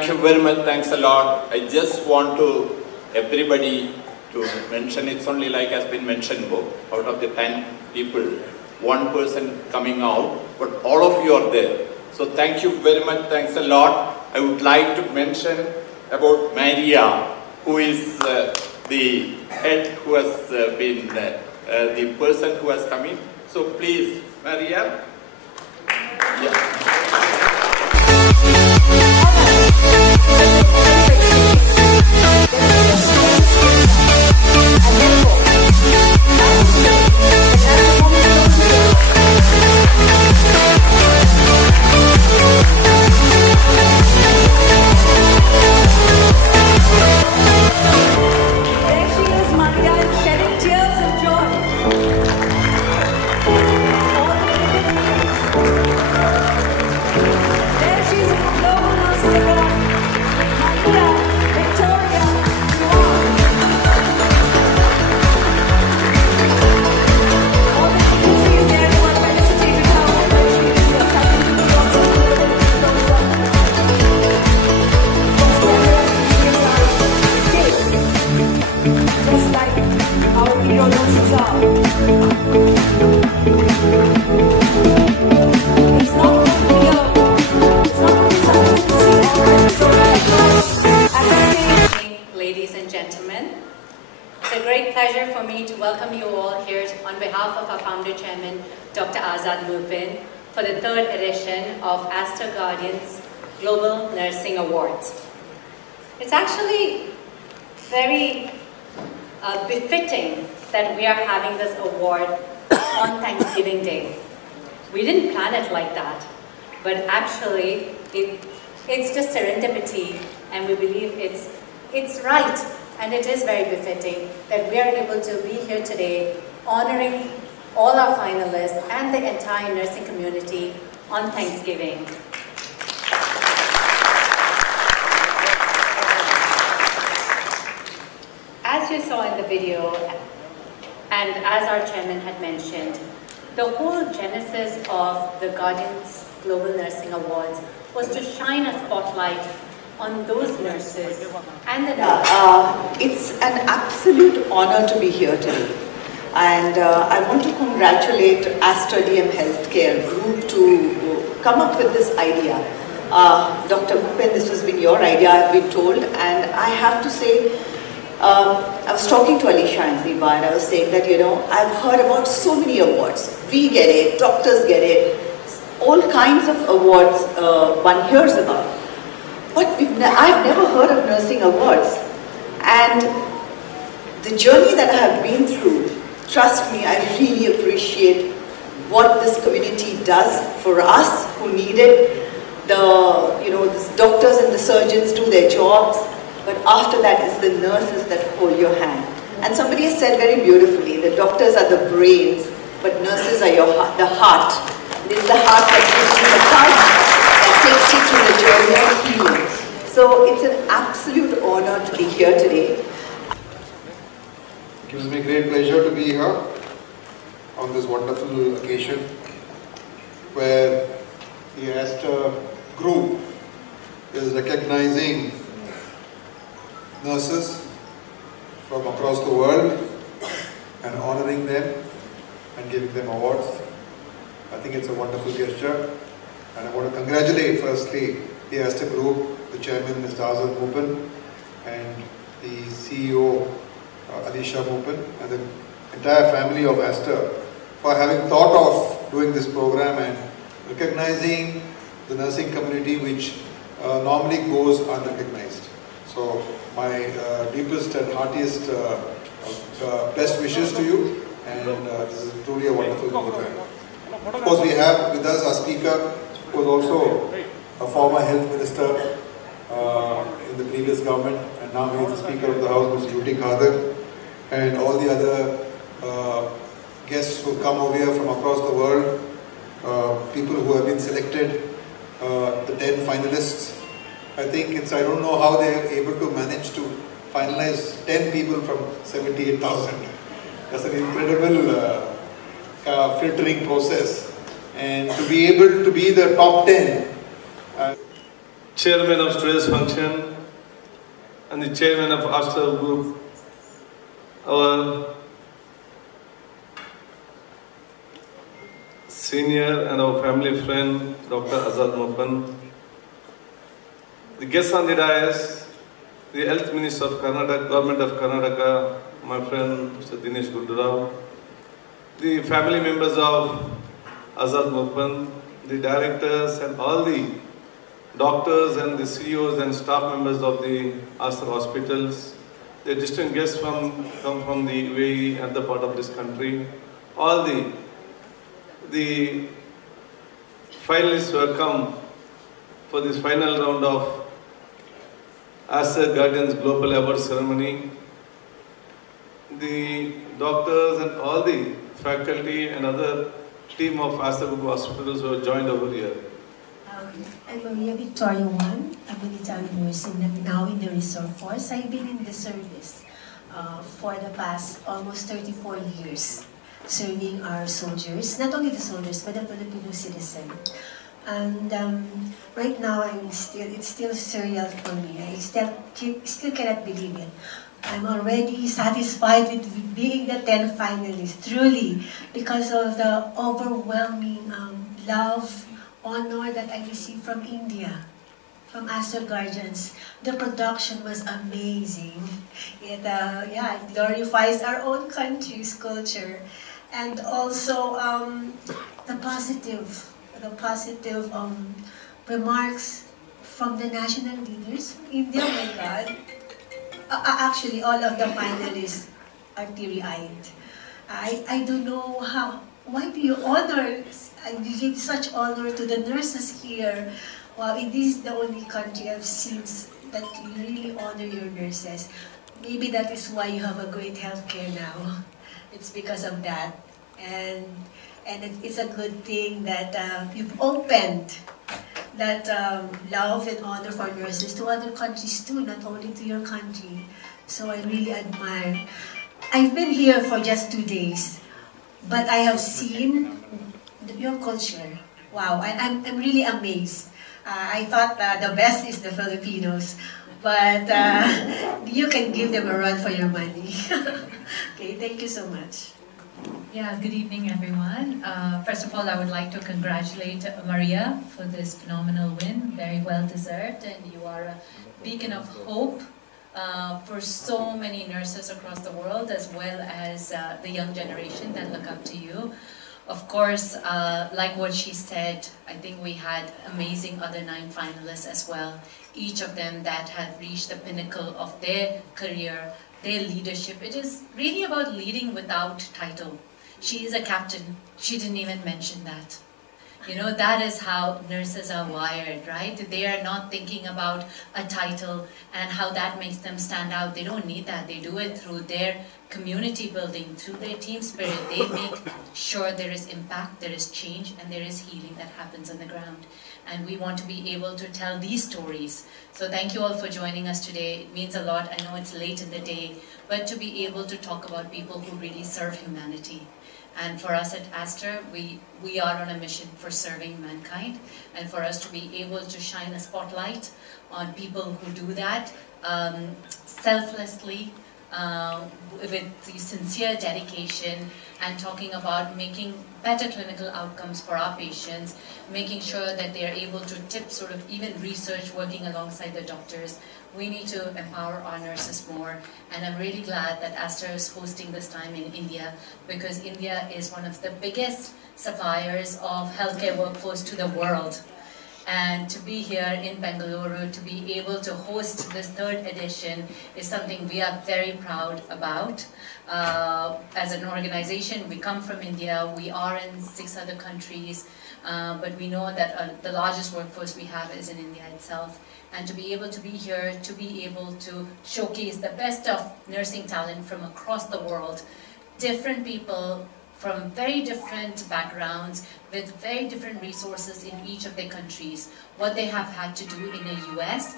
Thank you very much. Thanks a lot. I just want to everybody to mention, it's only like has been mentioned out of the 10 people, one person coming out, but all of you are there. So thank you very much. Thanks a lot. I would like to mention about Maria, who is the head, who has been the person who has come in. So please, Maria. Yeah. Ladies and gentlemen, it's a great pleasure for me to welcome you all here on behalf of our founder chairman, Dr. Azad Moopen, for the 3rd edition of Aster Guardians Global Nursing Awards. It's actually very befitting that we are having this award on Thanksgiving Day. We didn't plan it like that, but actually it's just serendipity, and we believe it's right, and it is very befitting that we are able to be here today honoring all our finalists and the entire nursing community on Thanksgiving. As you saw in the video, and as our chairman had mentioned, the whole genesis of the Guardians Global Nursing Awards was to shine a spotlight on those nurses and the nurses. It's an absolute honor to be here today. And I want to congratulate Aster DM Healthcare Group to come up with this idea. Dr. Moopen, this has been your idea, I've been told, and I have to say, I was talking to Alisha and Ziba, and I was saying that, you know, I've heard about so many awards. We get it, doctors get it, all kinds of awards one hears about. But I've never heard of nursing awards. And the journey that I have been through, trust me, I really appreciate what this community does for us who need it. The doctors and the surgeons do their jobs, but after that is the nurses that hold your hand. And somebody has said very beautifully, the doctors are the brains, but nurses are the heart. It is the heart that gives you the touch, that takes you through the journey of healing. So it's an absolute honor to be here today. It gives me great pleasure to be here on this wonderful occasion where the Aster Group is recognizing nurses from across the world and honoring them and giving them awards. I think it's a wonderful gesture, and I want to congratulate firstly the Aster Group, the chairman Mr. Azad Moopen, and the CEO Alisha Moopen, and the entire family of Aster for having thought of doing this program and recognizing the nursing community which normally goes unrecognized. So my deepest and heartiest best wishes to you, and this is truly a wonderful program. Of course, we have with us our speaker, who was also a former health minister in the previous government, and now he is the Speaker of the House, Mr. Uti Khader, and all the other guests who have come over here from across the world, people who have been selected, the 10 finalists. I think I don't know how they are able to manage to finalize 10 people from 78,000. That's an incredible filtering process. And to be able to be the top 10. chairman of today's function and the chairman of Aster Group, our senior and our family friend, Dr. Azad Moopen, the guests on the dais, the Health Minister of Karnataka, Government of Karnataka, my friend Mr. Dinesh Gundurao, the family members of Azad Moopen, the directors and all the doctors and the CEOs and staff members of the Aster hospitals, the distinct guests come from the UAE and the part of this country, all the finalists who have come for this final round of Aster Guardians Global Award Ceremony, the doctors and all the faculty and other team of Aster Group Hospitals who have joined over here. I'm Maria Victoria Wan. I'm an Italian nurse now in the Reserve Force. I've been in the service for the past almost 34 years, serving our soldiers, not only the soldiers, but the Filipino citizen. And right now, it's still surreal for me. I still cannot believe it. I'm already satisfied with being the 10 finalists, truly, because of the overwhelming love, honor that I received from India, from Aster Guardians. The production was amazing. It glorifies our own country's culture, and also the positive remarks from the national leaders from India. Oh my God! Actually, all of the finalists are teary-eyed. I don't know how. Why do you honor? You give such honor to the nurses here. Well, it is the only country I've seen that you really honor your nurses. Maybe that is why you have a great healthcare now. It's because of that, and it's a good thing that you've opened that love and honor for nurses to other countries too, not only to your country. So I really admire. I've been here for just 2 days, but I have seen your culture. Wow, I'm really amazed. I thought the best is the Filipinos, but you can give them a run for your money. Okay, thank you so much. Yeah, good evening everyone. First of all, I would like to congratulate Maria for this phenomenal win, very well deserved, and you are a beacon of hope for so many nurses across the world, as well as the young generation that look up to you. Of course, like what she said, I think we had amazing other 9 finalists as well, each of them that have reached the pinnacle of their career, their leadership. It is really about leading without title. She is a captain. She didn't even mention that. You know, that is how nurses are wired, right? They are not thinking about a title and how that makes them stand out. They don't need that. They do it through their community building, through their team spirit. They make sure there is impact, there is change, and there is healing that happens on the ground. And we want to be able to tell these stories. So thank you all for joining us today. It means a lot. I know it's late in the day, but to be able to talk about people who really serve humanity. And for us at Aster, we are on a mission for serving mankind, and for us to be able to shine a spotlight on people who do that selflessly, with the sincere dedication, and talking about making better clinical outcomes for our patients, making sure that they are able to tip sort of even research working alongside the doctors. We need to empower our nurses more, and I'm really glad that Aster is hosting this time in India, because India is one of the biggest suppliers of healthcare workforce to the world. And to be here in Bengaluru, to be able to host this 3rd edition is something we are very proud about. As an organization, we come from India, we are in 6 other countries, but we know that the largest workforce we have is in India itself. And to be able to be here, to be able to showcase the best of nursing talent from across the world, different people from very different backgrounds, with very different resources in each of their countries. What they have had to do in the US,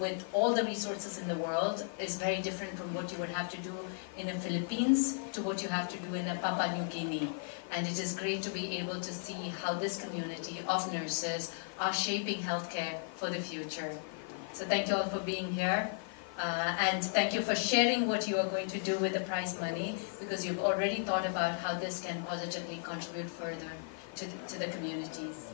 with all the resources in the world, is very different from what you would have to do in the Philippines to what you have to do in Papua New Guinea. And it is great to be able to see how this community of nurses are shaping healthcare for the future. So thank you all for being here. And thank you for sharing what you are going to do with the prize money, because you've already thought about how this can positively contribute further to the communities.